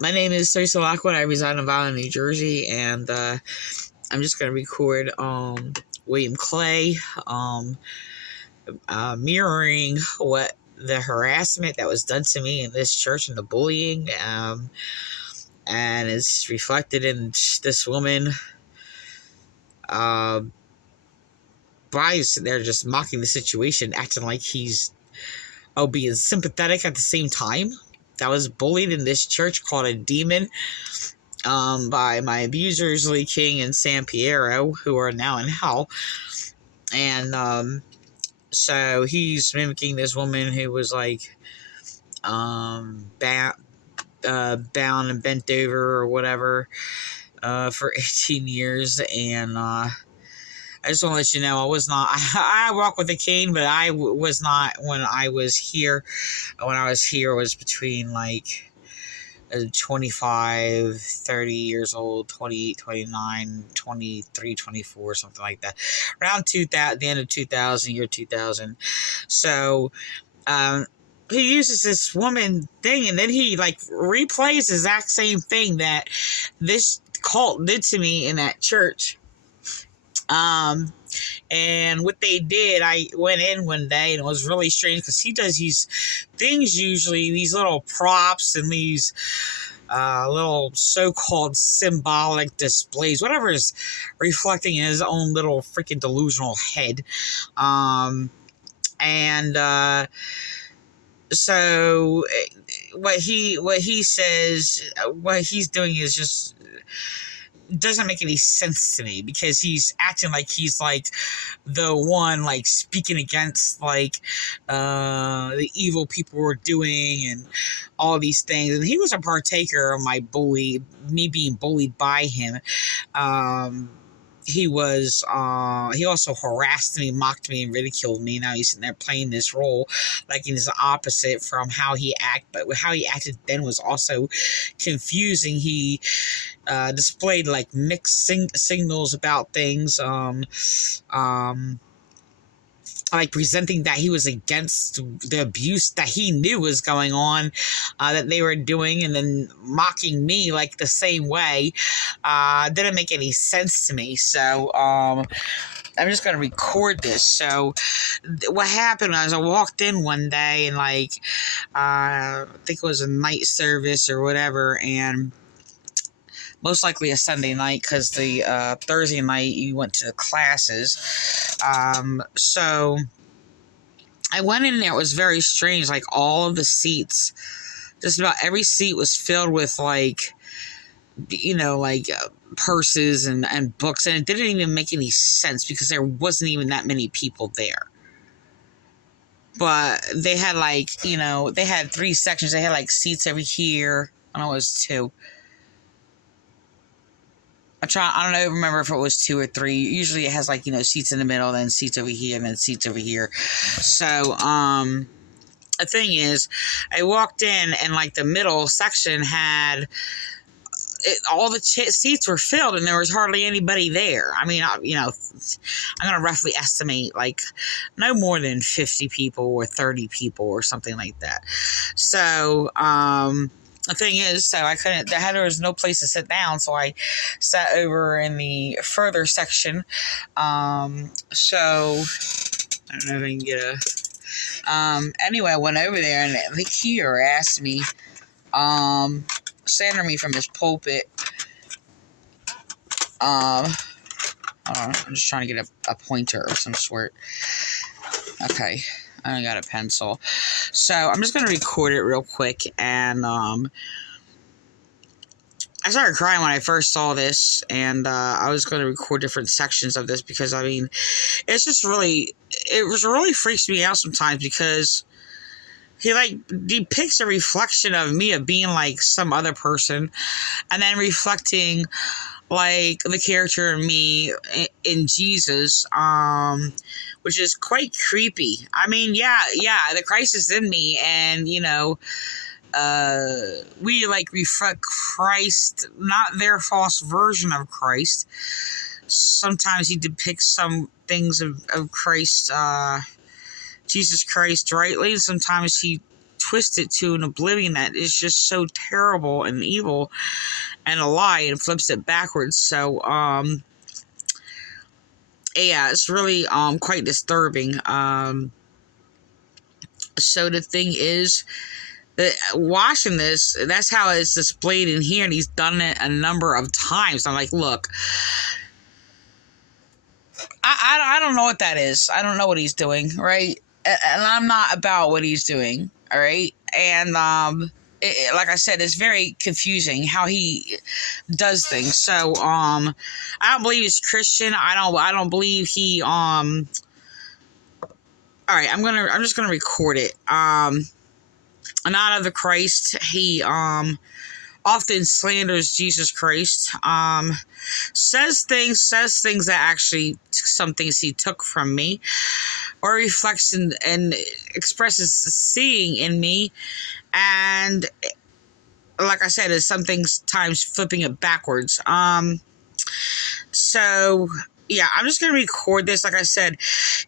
My name is Tracy Lockwood. I reside in Vineland, New Jersey, and I'm just going to record William Clay mirroring what the harassment that was done to me in this church and the bullying, and it's reflected in this woman. Bryce, they're just mocking the situation, acting like he's being sympathetic at the same time. That was bullied in this church, called a demon, by my abusers, Lee King and Sam Piero, who are now in hell. And so he's mimicking this woman who was like bound and bent over or whatever for 18 years. And I just want to let you know, I was not, I walk with a cane, but I was not when I was here. When I was here, it was between like 25, 30 years old, 28, 29, 23, 24, something like that. Around 2000, the end of 2000, year 2000. So, he uses this woman thing, and then he like replays the exact same thing that this cult did to me in that church. And what they did, I went in one day, and it was really strange because he does these things, usually these little props and these little so-called symbolic displays, whatever is reflecting in his own little freaking delusional head. So what he says, what he's doing is just doesn't make any sense to me, because he's acting like he's like the one like speaking against like the evil people were doing and all these things, and he was a partaker of me being bullied by him. He also harassed me, mocked me, and ridiculed me. Now he's sitting there playing this role like he's the opposite from how he but how he acted then was also confusing. He displayed like mixed signals about things, like presenting that he was against the abuse that he knew was going on, that they were doing, and then mocking me like the same way. Didn't make any sense to me. So I'm just going to record this. So what happened was, I walked in one day, and like I think it was a night service or whatever, and most likely a Sunday night, because the Thursday night you went to the classes. So I went in there. It was very strange. Like all of the seats, just about every seat was filled with like, purses and books. And it didn't even make any sense because there wasn't even that many people there. But they had they had 3 sections. They had like seats over here. I don't know, it was 2. I don't remember if it was 2 or 3. Usually it has like, seats in the middle, then seats over here, and then seats over here. So, the thing is, I walked in, and like the middle section had, all the seats were filled, and there was hardly anybody there. I mean, I'm going to roughly estimate like no more than 50 people or 30 people or something like that. So, the thing is, so there was no place to sit down, so I sat over in the further section. So, I don't know if I can get anyway, I went over there, and I think he harassed me, slandering me from his pulpit. Hold on, I'm just trying to get a pointer of some sort. Okay. I got a pencil. So I'm just going to record it real quick. And I started crying when I first saw this. And I was going to record different sections of this because, I mean, it really freaks me out sometimes, because he like depicts a reflection of me of being like some other person, and then reflecting like the character of me in Jesus, which is quite creepy. I mean, yeah, the Christ is in me, and we like reflect Christ, not their false version of Christ. Sometimes he depicts some things of Christ, Jesus Christ, rightly. Sometimes he twists it to an oblivion that is just so terrible and evil and a lie, and flips it backwards. So, yeah, it's really quite disturbing. So the thing is, watching this, that's how it's displayed in here, and he's done it a number of times. I'm like, look, I don't know what that is. I don't know what he's doing, right? And I'm not about what he's doing, all right? And like I said, it's very confusing how he does things. So I don't believe he's Christian. I don't believe he all right, I'm just gonna record it. Not of the Christ. He often slanders Jesus Christ. Says things that actually, some things he took from me, or reflects and expresses seeing in me, and like I said, is sometimes flipping it backwards. So yeah, I'm just gonna record this. Like I said,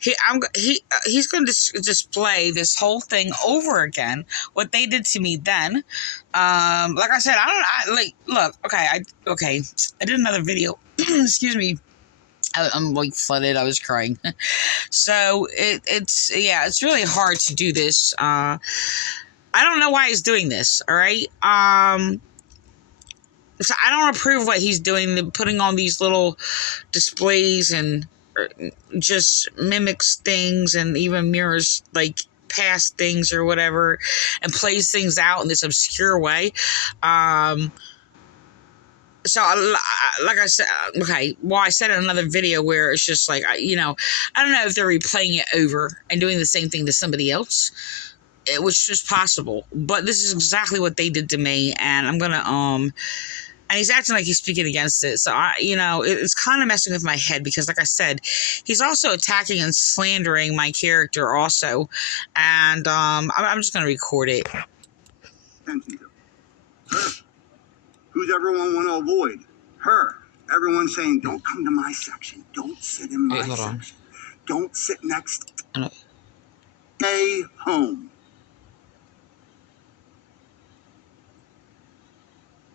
he's gonna display this whole thing over again. What they did to me then. Like I said, look. Okay, I did another video. Excuse me. I'm like flooded. I was crying. So it's really hard to do this. I don't know why he's doing this. All right. So I don't approve what he's doing, putting on these little displays and just mimics things and even mirrors like past things or whatever, and plays things out in this obscure way. So, like I said, okay, well, I said in another video where it's just like, I don't know if they're replaying it over and doing the same thing to somebody else, which is possible. But this is exactly what they did to me, and I'm gonna, and he's acting like he's speaking against it. So, it's kind of messing with my head because, like I said, he's also attacking and slandering my character also. And I'm just going to record it. Who's everyone want to avoid? Her. Everyone's saying, don't come to my section. Don't sit in my section. Don't sit next. Stay home.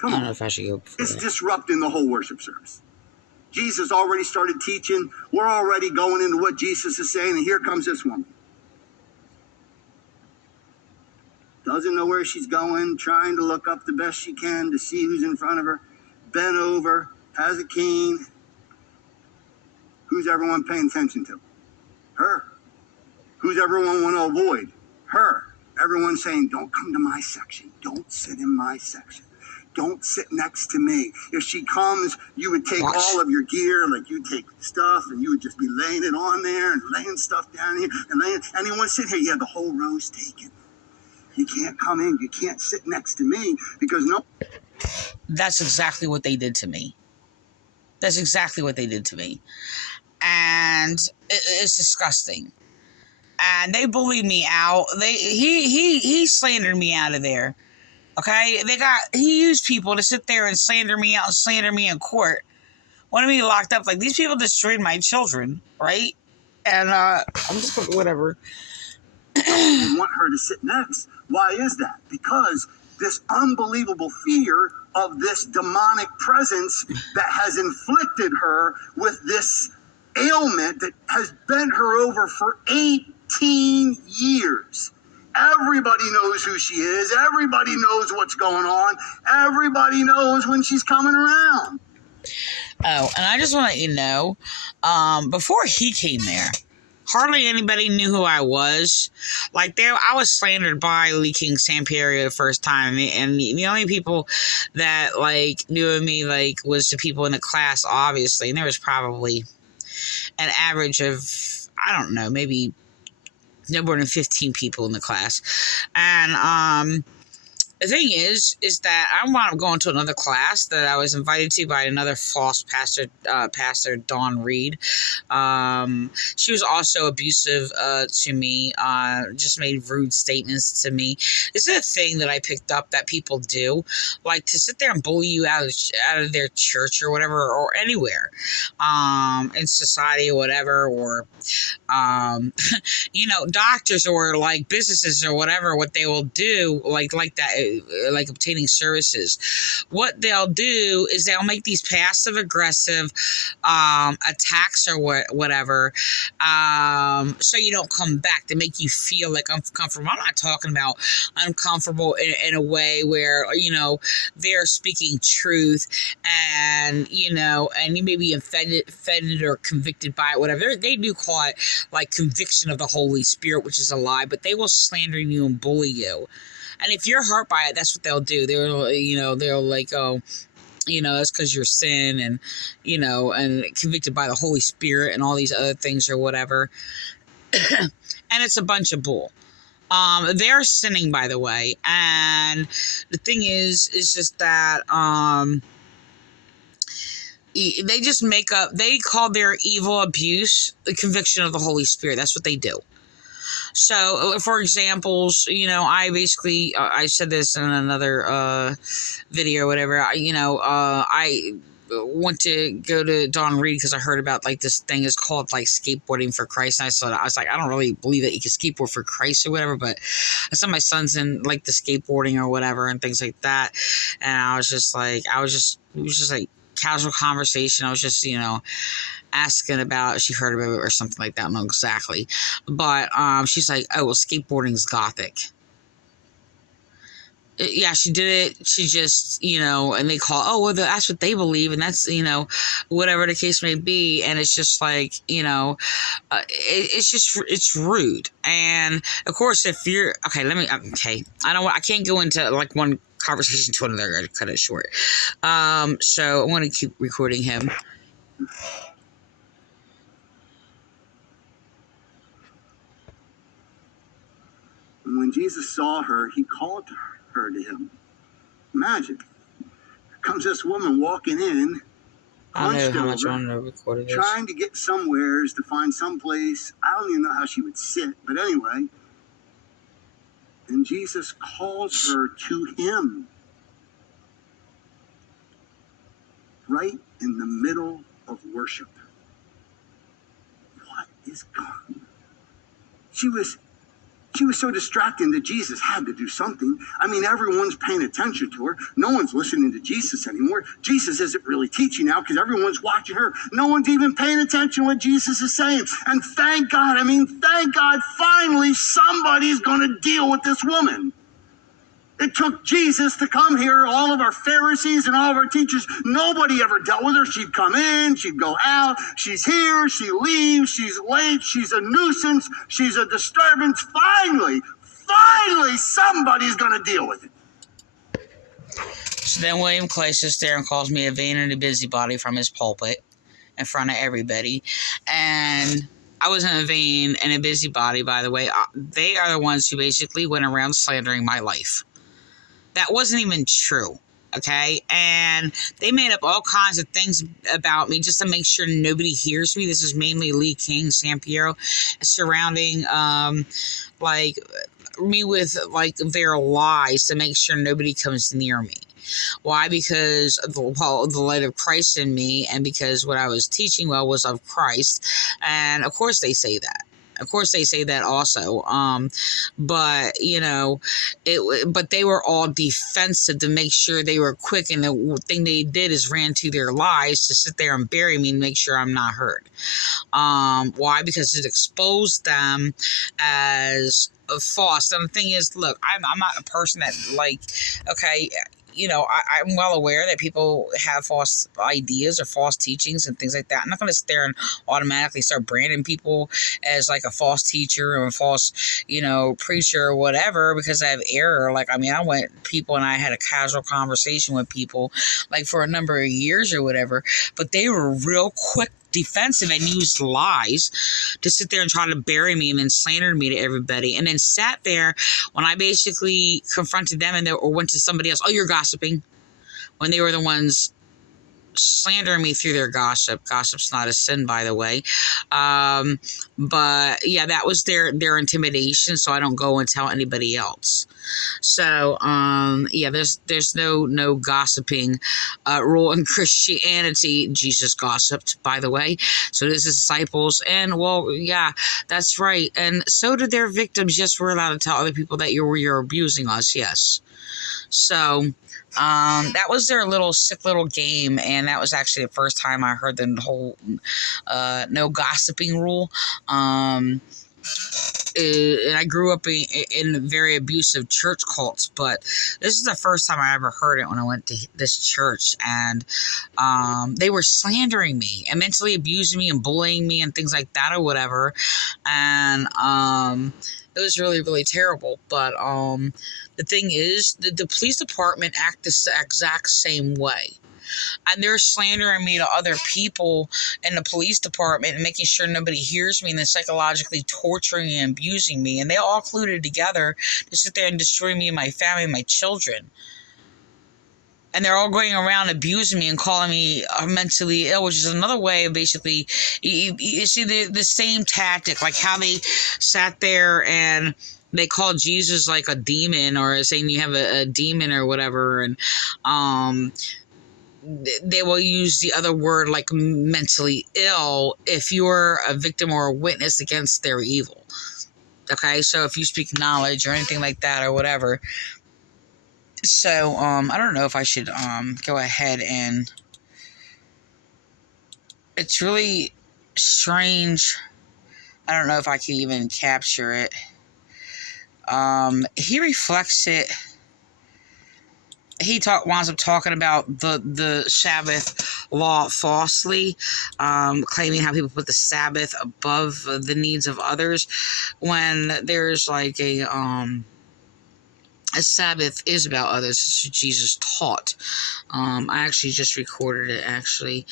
Come on. I don't know if I should go. It's disrupting the whole worship service. Jesus already started teaching. We're already going into what Jesus is saying, and here comes this woman. Doesn't know where she's going, trying to look up the best she can to see who's in front of her. Bent over, has a cane. Who's everyone paying attention to? Her. Who's everyone want to avoid? Her. Everyone's saying, don't come to my section. Don't sit in my section. Don't sit next to me. If she comes, you would take all of your gear, like you'd take stuff, and you would just be laying it on there and laying stuff down here. And anyone sit here, you have the whole rows taken. You can't come in. You can't sit next to me because no. That's exactly what they did to me. That's exactly what they did to me. And it's disgusting. And they bullied me out. He slandered me out of there. Okay? He used people to sit there and slander me out and slander me in court. Wanted me locked up. Like, these people destroyed my children, right? And I'm just going to, whatever. You want her to sit next. Why is that? Because this unbelievable fear of this demonic presence that has inflicted her with this ailment that has bent her over for 18 years. Everybody knows who she is. Everybody knows what's going on. Everybody knows when she's coming around. Oh, and I just want to let you know, before he came there, hardly anybody knew who I was. Like, I was slandered by Lee King Samperio the first time, and the only people that, like, knew of me, like, was the people in the class, obviously, and there was probably an average of, I don't know, maybe no more than 15 people in the class. And The thing is that I wound up going to another class that I was invited to by another false pastor, Pastor Dawn Reed. She was also abusive to me, just made rude statements to me. This is a thing that I picked up that people do, like to sit there and bully you out of their church or whatever, or anywhere, in society or whatever, or doctors or like businesses or whatever, what they will do, like that, like obtaining services, what they'll do is they'll make these passive aggressive attacks or whatever, so you don't come back. They make you feel like uncomfortable. I'm not talking about uncomfortable in a way where they're speaking truth, and and you may be offended or convicted by it, whatever. They do call it like conviction of the Holy Spirit, which is a lie, but they will slander you and bully you. And if you're hurt by it, that's what they'll do. They'll like, oh, that's because you're sin, and and convicted by the Holy Spirit and all these other things or whatever. And it's a bunch of bull. They're sinning, by the way. And the thing is just that they just they call their evil abuse the conviction of the Holy Spirit. That's what they do. So, for examples, I basically, I said this in another video or whatever, I went to go to Dawn Reed because I heard about like this thing is called like skateboarding for Christ. And I was like, I don't really believe that you can skateboard for Christ or whatever, but I saw my son's in like the skateboarding or whatever and things like that. And I was just like, it was just like casual conversation. I was just, asking about, she heard about it or something like that. I don't know exactly. But she's like, oh, well, skateboarding's gothic. Yeah, she did it. She just, and they call, oh, well, that's what they believe. And that's, whatever the case may be. And it's just like, it's rude. And of course, if you're, I can't go into like one conversation to another. I gotta cut it short. So I want to keep recording him. And when Jesus saw her, he called her to him. Imagine, comes this woman walking in, I don't know how much I over, want to record this. trying to get somewheres to find some place. I don't even know how she would sit, but anyway. And Jesus calls her to him. Right in the middle of worship. What is going on? She was so distracting that Jesus had to do something. I mean, everyone's paying attention to her. No one's listening to Jesus anymore. Jesus isn't really teaching now because everyone's watching her. No one's even paying attention to what Jesus is saying. And thank God, finally somebody's going to deal with this woman. It took Jesus to come here. All of our Pharisees and all of our teachers, nobody ever dealt with her. She'd come in, she'd go out. She's here, she leaves, she's late, she's a nuisance, she's a disturbance. Finally, somebody's going to deal with it. So then William Clay sits there and calls me a vain and a busybody from his pulpit in front of everybody. And I wasn't a vain and a busybody, by the way. They are the ones who basically went around slandering my life. That wasn't even true, okay? And they made up all kinds of things about me just to make sure nobody hears me. This is mainly Lee King, San Piero, surrounding, me with, their lies to make sure nobody comes near me. Why? Because the light of Christ in me, and because what I was teaching was of Christ. And of course they say that. Of course, they say that also, but they were all defensive to make sure they were quick, and the thing they did is ran to their lies to sit there and bury me and make sure I'm not heard. Why? Because it exposed them as false. And the thing is, look, I'm not a person that I'm well aware that people have false ideas or false teachings and things like that. I'm not going to sit there and automatically start branding people as like a false teacher or a false, preacher or whatever because I have error. I went people and I had a casual conversation with people for a number of years or whatever, but they were real quick defensive and used lies to sit there and try to bury me and then slandered me to everybody, and then sat there when I basically confronted them or went to somebody else. Oh, you're gossiping, when they were the ones slandering me through their gossip. Gossip's not a sin, by the way. But yeah, that was their intimidation, so I don't go and tell anybody else. So yeah, there's no gossiping rule in Christianity. Jesus gossiped, by the way, so did his disciples, and well, yeah, that's right, and so did their victims. Yes, we're allowed to tell other people that you're abusing us. Yes. So that was their little sick little game, and that was actually the first time I heard the whole no gossiping rule. And I grew up in very abusive church cults, but this is the first time I ever heard it when I went to this church, and they were slandering me and mentally abusing me and bullying me and things like that or whatever, and it was really, really terrible. But the thing is, the police department act the exact same way. And they're slandering me to other people in the police department and making sure nobody hears me, and then psychologically torturing and abusing me. And they all colluded together to sit there and destroy me and my family and my children. And they're all going around abusing me and calling me mentally ill, which is another way of basically, you see the same tactic, like how they sat there and they called Jesus like a demon, or saying you have a demon or whatever, and they will use the other word like mentally ill if you're a victim or a witness against their evil. Okay, so if you speak knowledge or anything like that or whatever. So I don't know if I should go ahead and, it's really strange. I don't know if I can even capture it. He reflects it. He winds up talking about the Sabbath law falsely, claiming how people put the Sabbath above the needs of others, when there's like a Sabbath is about others. This is what Jesus taught. I actually just recorded it, actually,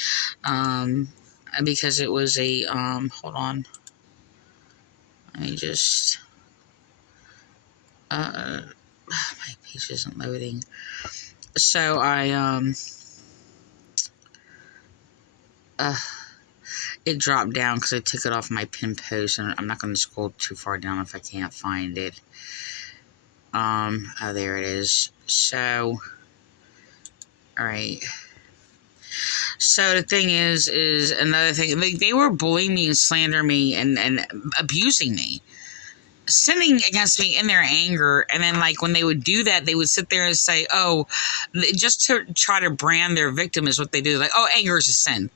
because it was a hold on. Let me just my page isn't loading. So it dropped down because I took it off my pin post, and I'm not going to scroll too far down if I can't find it. Oh, there it is. So, all right. So the thing is another thing. They were bullying me and slandering me and abusing me, sinning against me in their anger. And then, like, when they would do that, they would sit there and say, oh, just to try to brand their victim is what they do. Like, oh, anger is a sin.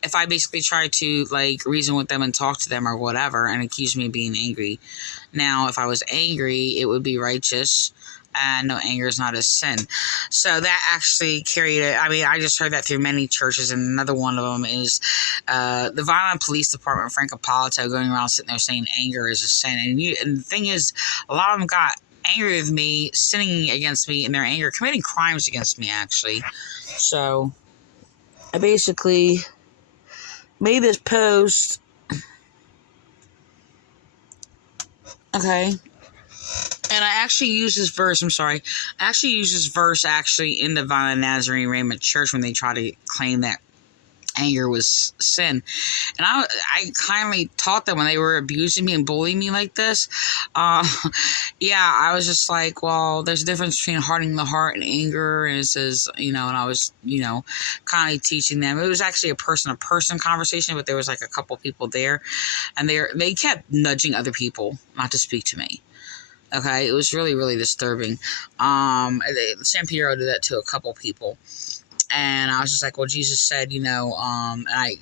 If I basically try to, like, reason with them and talk to them or whatever and accuse me of being angry. Now, if I was angry, it would be righteous. And no, anger is not a sin. So that actually carried it. I mean, I just heard that through many churches, and another one of them is the Vineland Police Department, Frank Appolito, going around sitting there saying anger is a sin. And the thing is, a lot of them got angry with me, sinning against me in their anger, committing crimes against me, actually. So I basically made this post. Okay. And I actually use this verse, I actually use this verse in the Vineland Nazarene Raymond Church when they try to claim that anger was sin. And I kindly taught them when they were abusing me and bullying me like this. Yeah, I was just like, well, there's a difference between hardening the heart and anger. And it says, and I was, kindly teaching them. It was actually a person-to-person conversation, but there was like a couple people there. And they kept nudging other people not to speak to me. Okay, it was really, really disturbing. San Piero did that to a couple people. And I was just like, well, Jesus said, and I,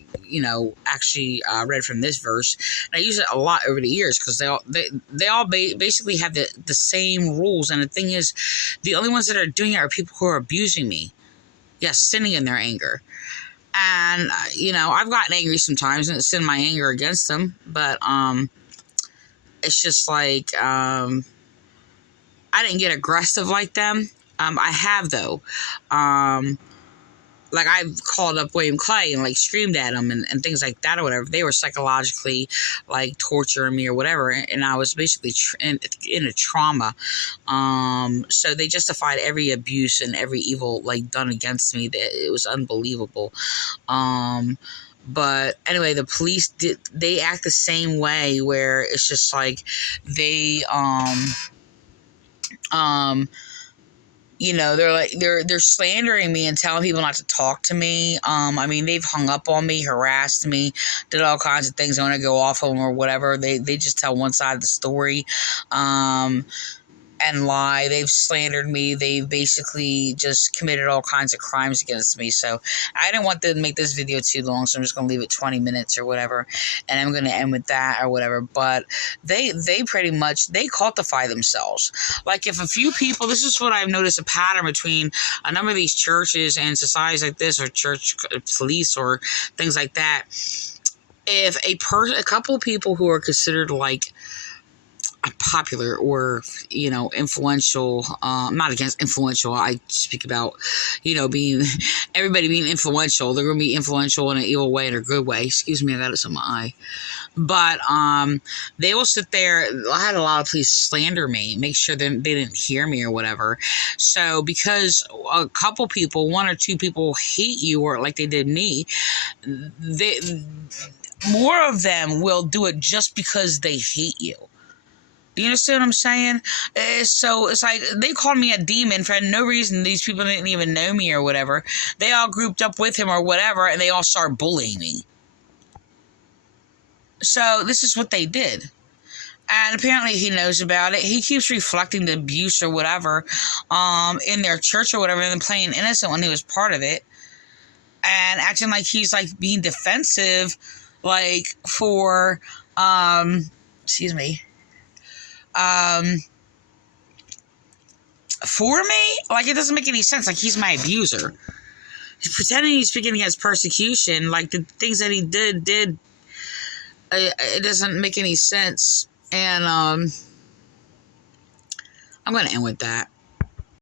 actually read from this verse. And I use it a lot over the years because they all basically have the same rules. And the thing is, the only ones that are doing it are people who are abusing me. Yes, sinning in their anger. And, I've gotten angry sometimes and sin my anger against them. But it's just like, I didn't get aggressive like them. I have, though. like I called up William Clay and like screamed at him and things like that or whatever. They were psychologically like torturing me or whatever, and I was basically in a trauma. So they justified every abuse and every evil like done against me. It was unbelievable. But anyway, the police they act the same way, where it's just like they you know, they're slandering me and telling people not to talk to me. I mean, they've hung up on me, harassed me, did all kinds of things. I want to go off on them or whatever. They just tell one side of the story. And lie. They've slandered me. They've basically just committed all kinds of crimes against me. So I didn't want to make this video too long, so I'm just going to leave it 20 minutes or whatever, and I'm going to end with that or whatever. But they pretty much, they cultify themselves. Like if a few people, this is what I've noticed a pattern between a number of these churches and societies like this, or church police or things like that. If a couple of people who are considered like popular or, you know, influential, not against influential, I speak about, you know, everybody being influential. They're going to be influential in an evil way, in a good way. Excuse me, I got it on my eye. But they will sit there. I had a lot of police slander me, make sure that they didn't hear me or whatever. So because a couple people, one or two people hate you, or like they did me, more of them will do it just because they hate you. You understand what I'm saying? So it's like they called me a demon for no reason. These people didn't even know me or whatever. They all grouped up with him or whatever, and they all start bullying me. So this is what they did. And apparently he knows about it. He keeps reflecting the abuse or whatever in their church or whatever, and then playing innocent when he was part of it. And acting like he's like being defensive, like for, excuse me, for me? Like, it doesn't make any sense. Like, he's my abuser. He's pretending he's speaking against persecution. Like, the things that he did, it doesn't make any sense. And, I'm going to end with that.